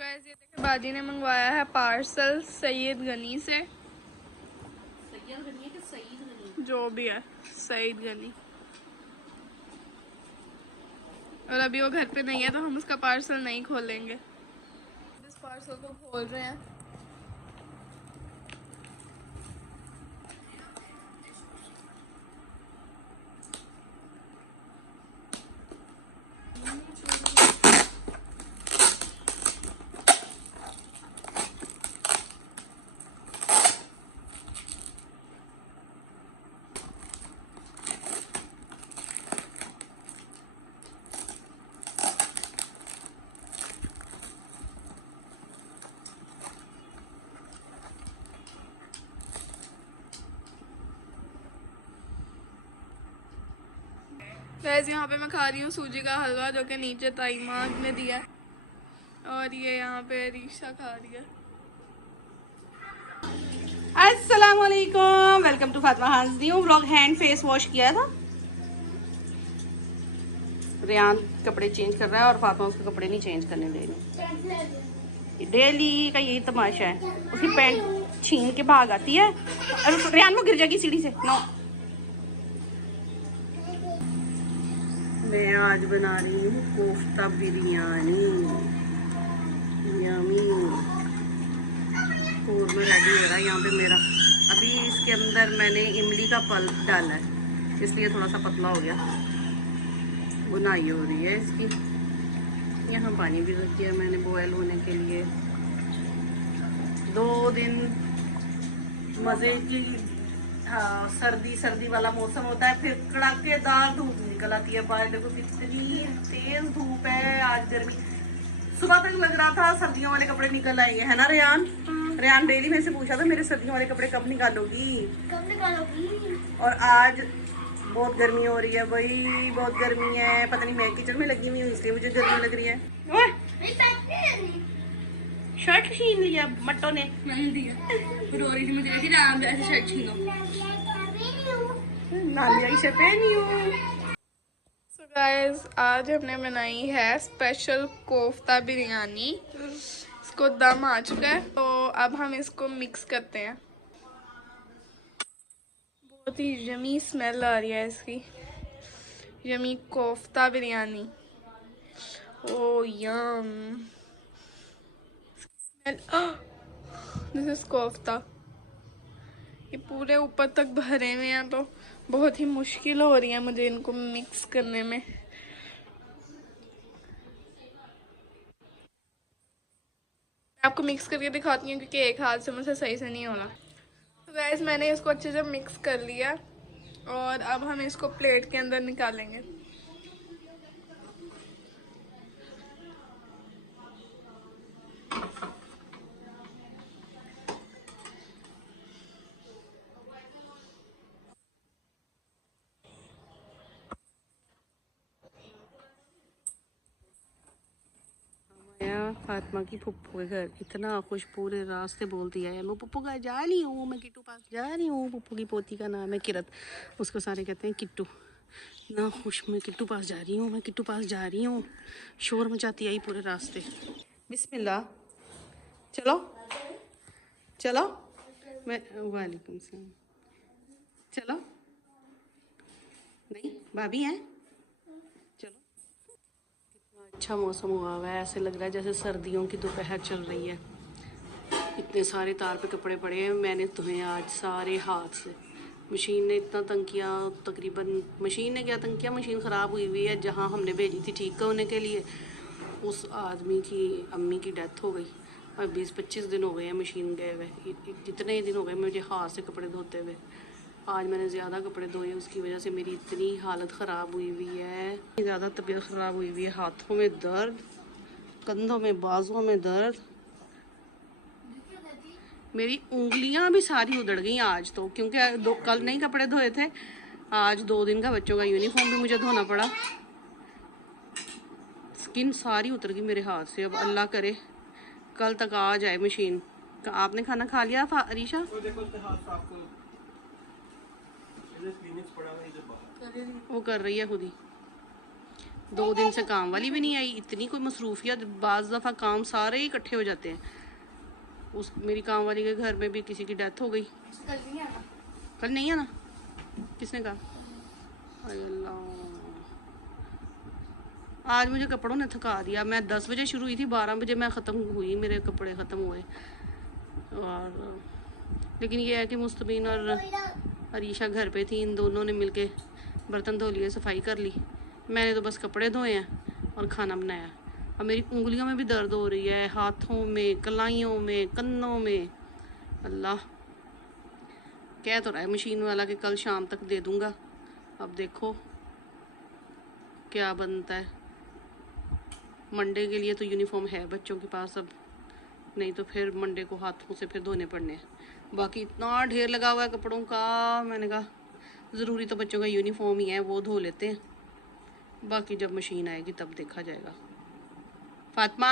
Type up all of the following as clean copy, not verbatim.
Guys ये देखिए बाजी ने मंगवाया है पार्सल सैयद गनी से। सैयद गनी है कि सईद गनी? जो भी है सैयद गनी। और अभी वो घर पे नहीं है तो हम उसका पार्सल नहीं खोलेंगे। इस पार्सल को खोल रहे हैं। गाइस यहाँ पे मैं खा रही हूँ सूजी का हलवा जो कि नीचे ताईमा ने दिया है। और ये यहाँ पे रीशा खा रही है। अस्सलामुअलैकुम, वेलकम टू फातिमा हांस new vlog. Hand face wash किया था। रियान कपड़े चेंज कर रहा है और फातिमा उसके कपड़े नहीं चेंज करने दे रही। डेली का यही तमाशा है। उसकी पैंट छीन के भाग आती है। और रियान वो गिर जाएगी सीढ़ी से। नो, मैं आज बना रही हूँ कोफ्ता बिरयानी। यम्मी। कूरमा रेडी हो रहा है यहाँ पे मेरा। अभी इसके अंदर मैंने इमली का पल्प डाला है, इसलिए थोड़ा सा पतला हो गया। बुनाई हो रही है इसकी। यहाँ पानी भी रख दिया मैंने बॉयल होने के लिए। 2 दिन मज़े की सर्दी सर्दी वाला मौसम होता है, फिर कड़ाकेदार धूप निकल आती है बाहर। देखो कितनी तेज धूप है आज। गर्मी सुबह तक लग रहा था सर्दियों वाले कपड़े निकल आएंगे, है ना रियान? रियान डेली मेरे से पूछा था मेरे सर्दियों वाले कपड़े कब निकालोगी। और आज बहुत गर्मी हो रही है भाई, बहुत गर्मी है। पता नहीं मैं किचन में लगी हुई हूँ इसलिए मुझे गर्मी लग रही है। शर्ट छीन लिया मट्टो ने। नहीं दिया। रो रही थी मुझे कि राम ऐसे शर्ट छीनो। नानी आई शर्ट पहनी हूँ। सो गाइस आज हमने बनाई है स्पेशल कोफ्ता बिरयानी। इसको दम आ चुका है तो अब हम इसको मिक्स करते हैं। बहुत ही यमी स्मेल आ रही है इसकी। Yummy kofta biryani. Oh yum. This is kofta. ये पूरे ऊपर तक भरे हुए हैं तो बहुत ही मुश्किल हो रही है मुझे इनको मिक्स करने में। आपको मिक्स करके दिखाती हूँ क्योंकि एक हाथ से मुझसे सही से नहीं हो रहा। तो गाइस मैंने इसको अच्छे से मिक्स कर लिया और अब हम इसको प्लेट के अंदर निकालेंगे। फातिमा की फुप्पू के घर इतना खुश, पूरे रास्ते बोलती है मैं पप्पू का जा रही हूँ, मैं किट्टू पास जा रही हूँ। पप्पू की पोती का नाम है किरत, उसको सारे कहते हैं किट्टू। ना खुश, मैं किट्टू पास जा रही हूँ, मैं किट्टू पास जा रही हूँ। शोर मचाती आई पूरे रास्ते। बिस्मिल्लाह, चलो चलो। मैं वालेकुम सलाम। चलो, नहीं भाभी हैं, चलो। अच्छा मौसम हुआ हुआ है, ऐसे लग रहा है जैसे सर्दियों की दोपहर चल रही है। इतने सारे तार पे कपड़े पड़े हैं, मैंने धोए आज सारे हाथ से। मशीन ने इतना तंग किया, तकरीबन मशीन ने क्या तंग किया, मशीन ख़राब हुई हुई है। जहाँ हमने भेजी थी ठीक होने के लिए, उस आदमी की अम्मी की डेथ हो गई और 20-25 दिन हो गए हैं मशीन गए हुए। जितने ही दिन हो गए मुझे हाथ से कपड़े धोते हुए। आज मैंने ज़्यादा कपड़े धोए, उसकी वजह से मेरी इतनी हालत ख़राब हुई हुई है, ज़्यादा तबीयत ख़राब हुई हुई है। हाथों में दर्द, कंधों में, बाजुओं में दर्द, मेरी उंगलियां भी सारी उधड़ गई आज तो, क्योंकि कल नहीं कपड़े धोए थे, आज 2 दिन का बच्चों का यूनिफॉर्म भी मुझे धोना पड़ा। स्किन सारी उतर गई मेरे हाथ से। अब अल्लाह करे कल तक आ जाए मशीन। आपने खाना खा लिया अरीशा? वो कर रही है खुद ही। 2 दिन से काम वाली भी नहीं आई। इतनी कोई मसरूफियत, बाज़ दफ़ा काम सारे ही इकट्ठे हो जाते हैं। उस मेरी काम वाली के घर में भी किसी की डेथ हो गई। कल नहीं आना? किसने कहा? अरे अल्लाह, आज मुझे कपड़ों ने थका दिया। मैं 10 बजे शुरू हुई थी, 12 बजे मैं ख़त्म हुई, मेरे कपड़े ख़त्म हुए। और लेकिन ये है कि मुस्तबीन और अरीशा घर पे थी, इन दोनों ने मिलके बर्तन धो लिए, सफाई कर ली। मैंने तो बस कपड़े धोए हैं और खाना बनाया। अब मेरी उंगलियों में भी दर्द हो रही है, हाथों में, कलाइयों में, कन्नों में। अल्लाह, कह तो रहा है मशीन वाला कि कल शाम तक दे दूंगा। अब देखो क्या बनता है। मंडे के लिए तो यूनिफॉर्म है बच्चों के पास अब, नहीं तो फिर मंडे को हाथों से फिर धोने पड़ने हैं। बाकी इतना ढेर लगा हुआ है कपड़ों का, मैंने कहा ज़रूरी तो बच्चों का यूनिफॉर्म ही है, वो धो लेते हैं, बाकी जब मशीन आएगी तब देखा जाएगा। फातिमा,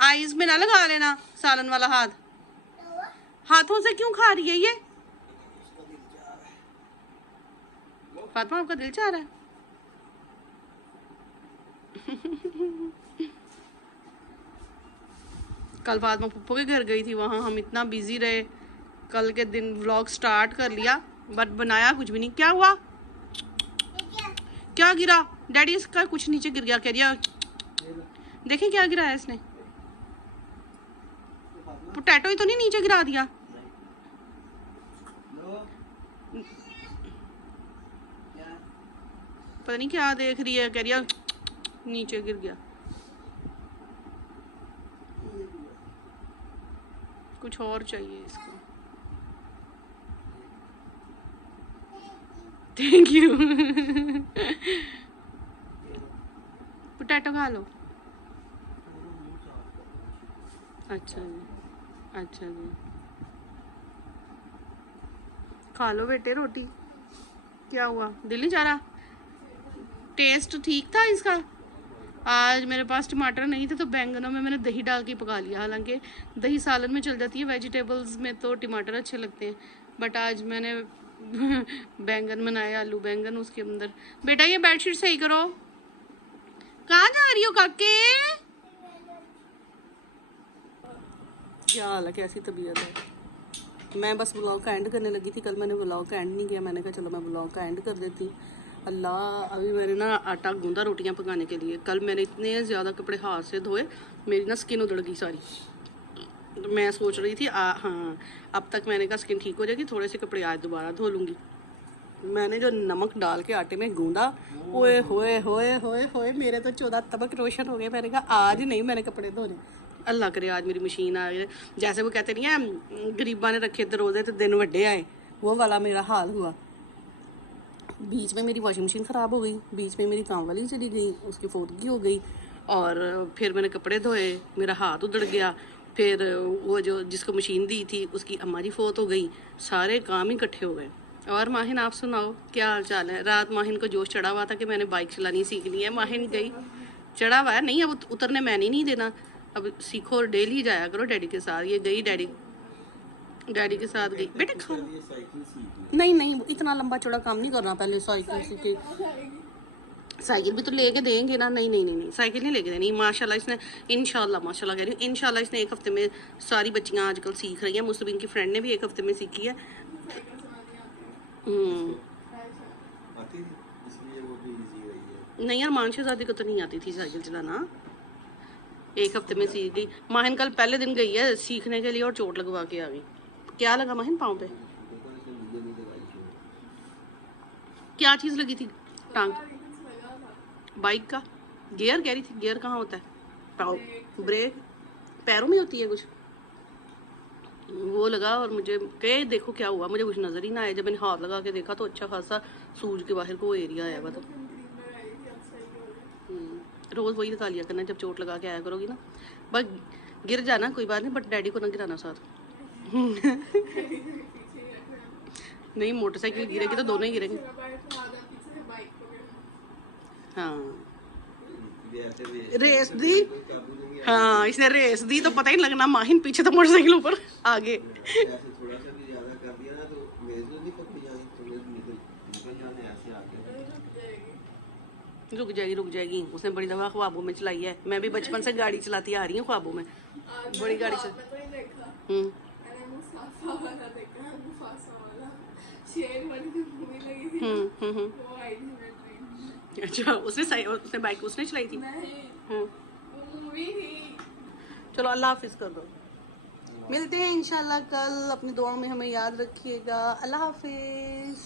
आइज में ना लगा लेना सालन वाला हाथ। हाथों से क्यों खा रही है ये? फातिमा, आपका दिल चाह रहा है? कल फातिमा पप्पू के घर गई थी, वहां हम इतना बिजी रहे। कल के दिन व्लॉग स्टार्ट कर लिया बट बनाया कुछ भी नहीं। क्या हुआ? क्या गिरा? डैडी इसका कुछ नीचे गिर गया, कह रहा देखें क्या गिरा है इसने। पोटैटो ही तो नहीं नीचे गिरा दिया? पता नहीं क्या देख रही है, कह रही नीचे गिर गया। कुछ और चाहिए इसको। Thank you. पोटैटो खा लो। अच्छा जी, अच्छा जी, खा लो बेटे रोटी। क्या हुआ, दिल नहीं जा रहा? टेस्ट ठीक था इसका। आज मेरे पास टमाटर नहीं थे तो बैंगनों में मैंने दही डाल के पका लिया। हालांकि दही सालन में चल जाती है, वेजिटेबल्स में तो टमाटर अच्छे लगते हैं, बट आज मैंने बैंगन बनाया, आलू बैंगन। उसके अंदर बेटा ये बेडशीट सही करो। कहाँ जा रही हो काके? क्या हाल है, कैसी तबीयत है? मैं बस ब्लॉग का एंड करने लगी थी। कल मैंने ब्लॉग का एंड नहीं किया, मैंने कहा चलो मैं ब्लॉग का एंड कर देती। अल्लाह, अभी मैंने ना आटा गूंदा रोटियां पकाने के लिए। कल मैंने इतने ज़्यादा कपड़े हाथ से धोए, मेरी ना स्किन उधड़ गई सारी। तो मैं सोच रही थी हाँ, अब तक मैंने कहा स्किन ठीक हो जाएगी, थोड़े से कपड़े आज दोबारा धो लूँगी। मैंने जो नमक डाल के आटे में गूंदा, ओए होए होए होए होए, मेरे तो 14 तबक रोशन हो गए। मैंने कहा आज नहीं मैंने कपड़े धोने, अल्लाह करे आज मेरी मशीन आ गई। जैसे वो कहते नहीं है गरीबा ने रखे दरोजे तो दिन वड्डे आए, वो वाला मेरा हाल हुआ। बीच में मेरी वॉशिंग मशीन ख़राब हो गई, बीच में मेरी काम वाली चली गई, उसकी फोटगी हो गई, और फिर मैंने कपड़े धोए, मेरा हाथ उधड़ गया। फिर वो जो जिसको मशीन दी थी उसकी अम्मा जी फोत हो गई। सारे काम ही इकट्ठे हो गए। और माहिन आप सुनाओ क्या हाल चाल है? रात माहिन को जोश चढ़ा हुआ था कि मैंने बाइक चलानी सीखनी है। माहिन गई, चढ़ा हुआ है नहीं, अब उतरने मैंने नहीं देना। अब सीखो और डेली जाया करो डैडी के साथ। ये गई डैडी के साथ गई। बेटा खा नहीं नहीं, इतना लंबा चौड़ा काम नहीं करना, पहले साइकिल सीखे। साइकिल भी तो लेके देंगे ना। नहीं नहीं नहीं नहीं, साइकिल नहीं लेके देनी। माशाल्लाह इसने, इंशाल्लाह माशाल्लाह कह रही हूँ, इंशाल्लाह इसने 1 हफ्ते में सारी बच्चियाँ आजकल सीख रही हैं। मुस्तबिन की फ्रेंड ने भी 1 हफ्ते में सीखी है। नहीं यार, मानशहजादी को तो नहीं आती थी साइकिल चलाना, 1 हफ्ते में सीख गई। माहिन कल पहले दिन गई है सीखने के लिए और चोट लगवा के आ गई। क्या लगा माहिन पाँव पे? क्या चीज़ लगी थी? टांग? बाइक का गियर कह रही थी। गियर कहाँ होता है? पाँव, ब्रेक पैरों में होती है कुछ, वो लगा। और मुझे कहे देखो क्या हुआ, मुझे कुछ नज़र ही ना आया। जब मैंने हाथ लगा के देखा तो अच्छा खासा सूज के बाहर को वो एरिया आया हुआ था। रोज़ वही दिखा लिया करना, जब चोट लगा के आया करोगी ना। बस गिर जाना कोई बात नहीं, बट डैडी को ना गिराना साथ। नहीं, मोटरसाइकिल गिरेगी तो दोनों ही गिरेंगे। हाँ, रेस दी। हाँ, इसने रेस दी तो पता ही लगना। माहिन पीछे तो मोटरसाइकिल ऊपर आगे। रुक जाएगी। उसने बड़ी दफा ख्वाबों में चलाई है। मैं भी बचपन से गाड़ी चलाती आ रही हूँ ख्वाबों में। बड़ी गाड़ी चल। अच्छा, उसने बाइक उसने चलाई थी। चलो अल्लाह हाफिज कर दो। मिलते हैं इंशाल्लाह कल। अपनी दुआ में हमें याद रखिएगा। अल्लाह हाफिज।